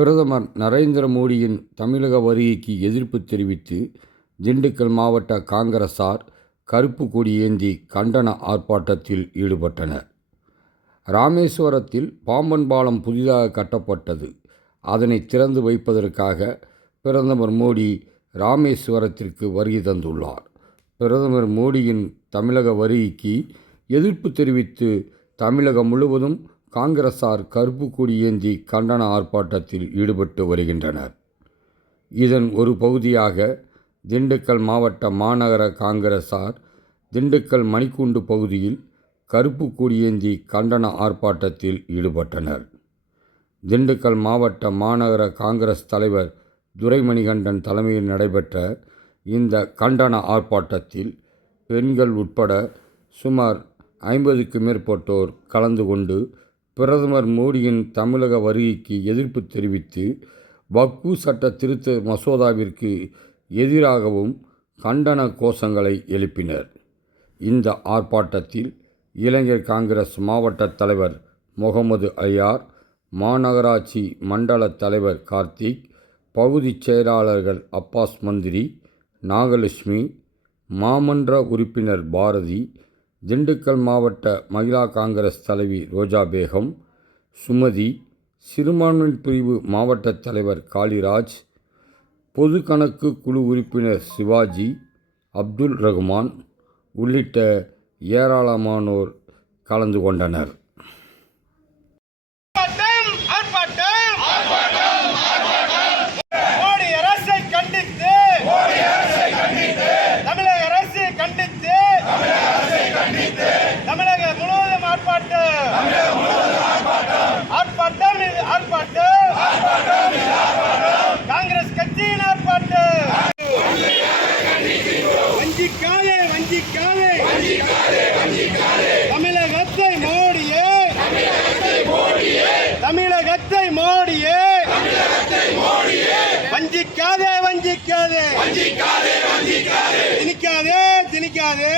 பிரதமர் நரேந்திர மோடியின் தமிழக வருகைக்கு எதிர்ப்பு தெரிவித்து திண்டுக்கல் மாவட்ட காங்கிரசார் கருப்பு கொடி ஏந்தி கண்டன ஆர்ப்பாட்டத்தில் ஈடுபட்டனர். ராமேஸ்வரத்தில் பாம்பன் பாலம் புதிதாக கட்டப்பட்டது. அதனை திறந்து வைப்பதற்காக பிரதமர் மோடி ராமேஸ்வரத்திற்கு வருகை தந்துள்ளார். பிரதமர் மோடியின் தமிழக வருகைக்கு எதிர்ப்பு தெரிவித்து தமிழகம் முழுவதும் காங்கிரசார் கருப்பு கொடி ஏந்தி கண்டன ஆர்ப்பாட்டத்தில் ஈடுபட்டு வருகின்றனர். இதன் ஒரு பகுதியாக திண்டுக்கல் மாவட்ட மாநகர காங்கிரசார் திண்டுக்கல் மணிக்கூண்டு பகுதியில் கருப்பு கொடி ஏந்தி கண்டன ஆர்ப்பாட்டத்தில் ஈடுபட்டனர். திண்டுக்கல் மாவட்ட மாநகர காங்கிரஸ் தலைவர் துரைமணிகண்டன் தலைமையில் நடைபெற்ற இந்த கண்டன ஆர்ப்பாட்டத்தில் பெண்கள் உட்பட சுமார் 50க்கு மேற்பட்டோர் கலந்து கொண்டு பிரதமர் மோடியின் தமிழக வருகைக்கு எதிர்ப்பு தெரிவித்து வக்ஃபு சட்ட திருத்த மசோதாவிற்கு எதிராகவும் கண்டன கோஷங்களை எழுப்பினர். இந்த ஆர்ப்பாட்டத்தில் இளைஞர் காங்கிரஸ் மாவட்ட தலைவர் முகமது ஐயார், மாநகராட்சி மண்டல தலைவர் கார்த்திக், பகுதி செயலாளர்கள் அப்பாஸ் மந்திரி, நாகலட்சுமி, மாமன்ற உறுப்பினர் பாரதி, திண்டுக்கல் மாவட்ட மகிழா காங்கிரஸ் தலைவி ரோஜா பேகம், சுமதி, சிறுபான்மை பிரிவு மாவட்ட தலைவர் காளிராஜ், பொது கணக்கு குழு உறுப்பினர் சிவாஜி, அப்துல் ரகுமான் உள்ளிட்ட ஏராளமானோர் கலந்து கொண்டனர். காங்கிரஸ் கட்சியின் ஆர்ப்பாட்டம். வஞ்சிக்காதே தமிழகத்தை மோடியே, தமிழகத்தை மோடியே, வஞ்சிக்காதே திணிக்காதே